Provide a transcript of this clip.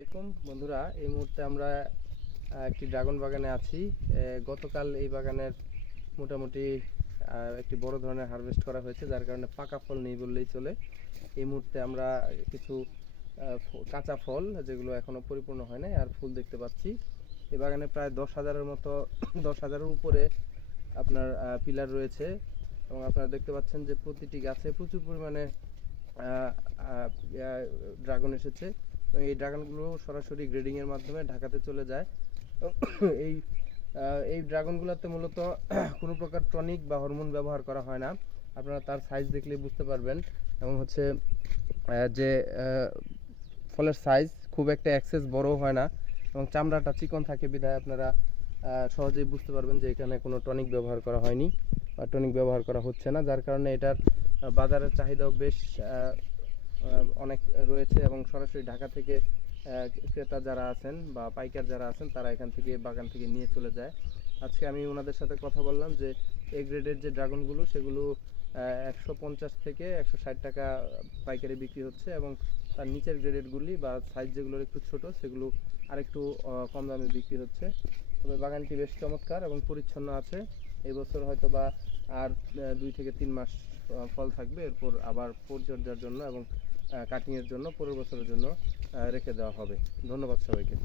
আসসালামু আলাইকুম বন্ধুরা, এই মুহূর্তে আমরা একটি ড্রাগন বাগানে আছি। গতকাল এই বাগানের মোটামুটি একটি বড় ধরনের হারভেস্ট করা হয়েছে, যার কারণে পাকা ফল নেই বললেই চলে। এই মুহূর্তে আমরা কিছু কাঁচা ফল যেগুলো এখনো পরিপূর্ণ হয় নাই আর ফুল দেখতে পাচ্ছি। এই বাগানে প্রায় 10,000-এর মতো 10,000-এর উপরে আপনার পিলার রয়েছে এবং আপনারা দেখতে পাচ্ছেন যে প্রতিটি গাছে প্রচুর পরিমাণে ড্রাগন এসেছে। এই ড্রাগনগুলো সরাসরি গ্রেডিংয়ের মাধ্যমে ঢাকাতে চলে যায়। এই এই ড্রাগনগুলোতে মূলত কোনো প্রকার টনিক বা হরমোন ব্যবহার করা হয় না। আপনারা তার সাইজ দেখলেই বুঝতে পারবেন। এবং হচ্ছে যে ফলের সাইজ খুব একটা এক্সেস বড়ও হয় না এবং চামড়াটা চিকন থাকে বিধায় আপনারা সহজেই বুঝতে পারবেন যে এখানে কোনো টনিক ব্যবহার করা হয়নি বা টনিক ব্যবহার করা হচ্ছে না, যার কারণে এটার বাজারের চাহিদাও বেশ অনেক রয়েছে এবং সরাসরি ঢাকা থেকে ক্রেতা যারা আছেন বা পাইকার যারা আছেন তারা এখান থেকে বাগান থেকে নিয়ে চলে যায়। আজকে আমি ওনাদের সাথে কথা বললাম যে এ গ্রেডের যে ড্রাগনগুলো সেগুলো 150 থেকে 160 টাকা পাইকারি বিক্রি হচ্ছে এবং তার নিচের গ্রেডেরগুলি বা সাইজ যেগুলোর একটু ছোট সেগুলো আরেকটু কম দামে বিক্রি হচ্ছে। তবে বাগানটি বেশ চমৎকার এবং পরিচ্ছন্ন আছে। এই বছর হয়তো বা আর 2 থেকে 3 মাস ফল থাকবে, এরপর আবার পরিচর্যার জন্য এবং কাটিংয়ের জন্য পরের বছরের জন্য রেখে দেওয়া হবে। ধন্যবাদ সবাইকে।